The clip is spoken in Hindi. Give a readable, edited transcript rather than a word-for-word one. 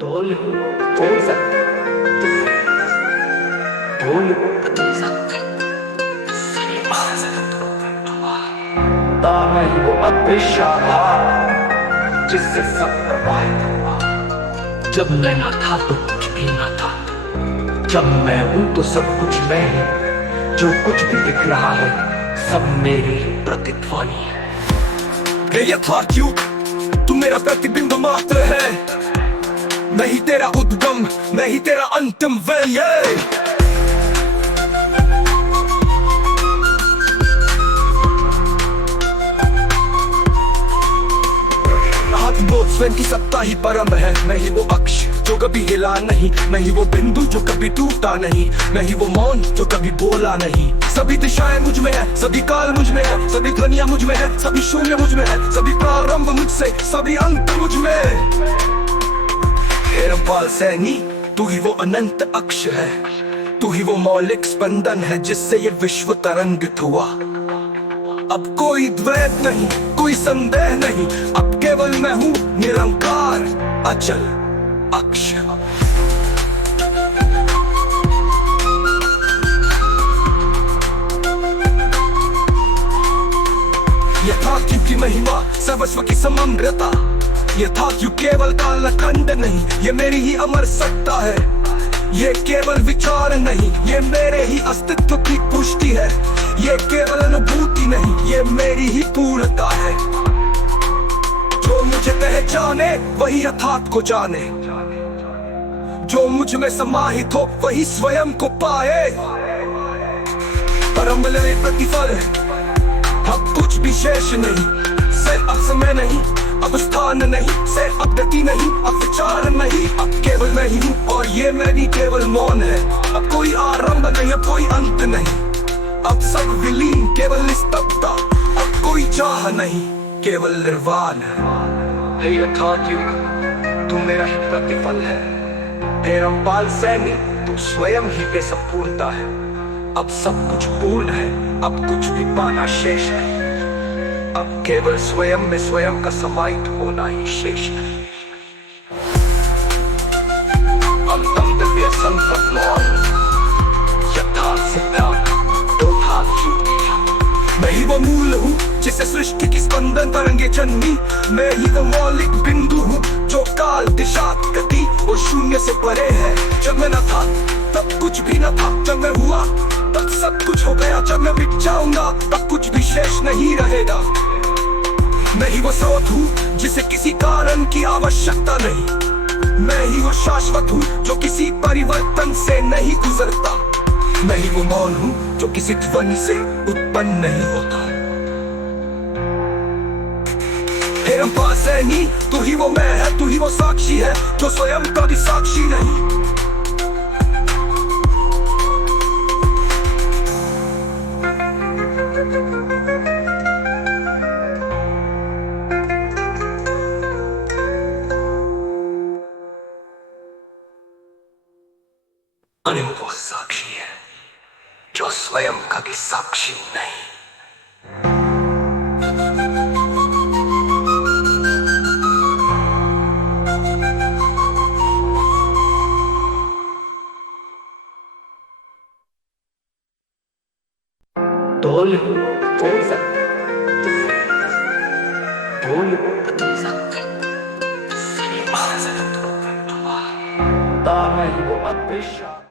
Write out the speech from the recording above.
돌, 돌산, 돌산, ताना ही वो अपेशा था जिससे सब प्रभावित हुआ। जब मैं न था तो कुछ भी न था, जब मैं हूं तो सब कुछ मैं ही। जो कुछ भी दिख रहा है सब मेरी प्रतिध्वनि है। यथार्थ तू मेरा प्रतिबिंब मात्र है, नहीं तेरा उद्गम, नहीं तेरा अंतिम वैल्य। स्वयं की सत्ता ही परम है, नहीं वो अक्ष जो कभी हिला नहीं, नहीं वो बिंदु जो कभी टूटा नहीं, नहीं वो मौन जो कभी बोला नहीं। सभी दिशाएं मुझ में है, सभी काल मुझ में है, सभी ध्वनियां मुझ में है, सभी शून्य मुझ में है, सभी प्रारंभ मुझसे, सभी अंत मुझ में। हेरंपाल सैनी तू ही वो अनंत अक्ष है, तू ही वो मौलिक स्पंदन है जिससे ये विश्व तरंगित हुआ। अब कोई द्वैत नहीं, कोई संदेह नहीं, अब केवल मैं हूँ निरंकार अचल अक्षय। यथार्थ की महिमा, सर्वस्व की समग्रता, यथार्थ केवल कालखंड नहीं, ये मेरी ही अमर सत्ता है। ये केवल विचार नहीं, ये मेरे ही अस्तित्व की पुष्टि है। ये केवल अनुभूति नहीं, ये मेरी ही पूर्णता है। जो मुझे पहचाने वही यथार्थ को जाने, जो मुझ में समाहित हो वही स्वयं को पाए। परम मिले प्रतिफल अब कुछ भी शेष नहीं, सिर्फ अब समय नहीं, अब स्थान नहीं, सिर्फ अब गति नहीं, अब विचार नहीं, अब केवल मैं ही हूँ और ये मेरी केवल मौन है। अब कोई आरंभ नहीं, अब कोई अंत नहीं, अब सब विलीन केवल निस्तब्धता, अब कोई चाह नहीं केवल निर्वाण है। यथार्थ तू मेरा ही प्रतिफल है, हेरंपाल सैनी तू स्वयं ही बेसंपूर्णता है। अब सब कुछ पूर्ण है, अब कुछ भी पाना शेष है, अब केवल स्वयं में स्वयं का समाहित होना ही शेष है। अंतम दिव्य संकट मौन, यथार्थ से प्यार मैं ही वो मूल हूँ जिसे सृष्टि की स्पंदन तरंगे जन्मी। मैं ही वो मौलिक बिंदु हूँ जो काल दिशा गति और शून्य से परे है। जब मैं न था तब कुछ भी न था, जब मैं हुआ तब सब कुछ हो गया। जब मैं मिट जाऊंगा तब कुछ भी शेष नहीं रहेगा। मैं ही वो स्रोत हूँ जिसे किसी कारण की आवश्यकता नहीं। मैं ही वो शाश्वत हूँ जो किसी परिवर्तन से नहीं गुजरता। मैं ही वो मौन हूँ जो किसी ध्वनि से उत्पन्न नहीं होता। हेरंपाल सैनी तू ही वो मैं है, तू ही वो साक्षी है जो स्वयं का भी साक्षी नहीं। अरे वो साक्षी है जो स्वयं का भी साक्षी नहीं। 돌, 돌산, 돌산, ताना ही वो अपेशा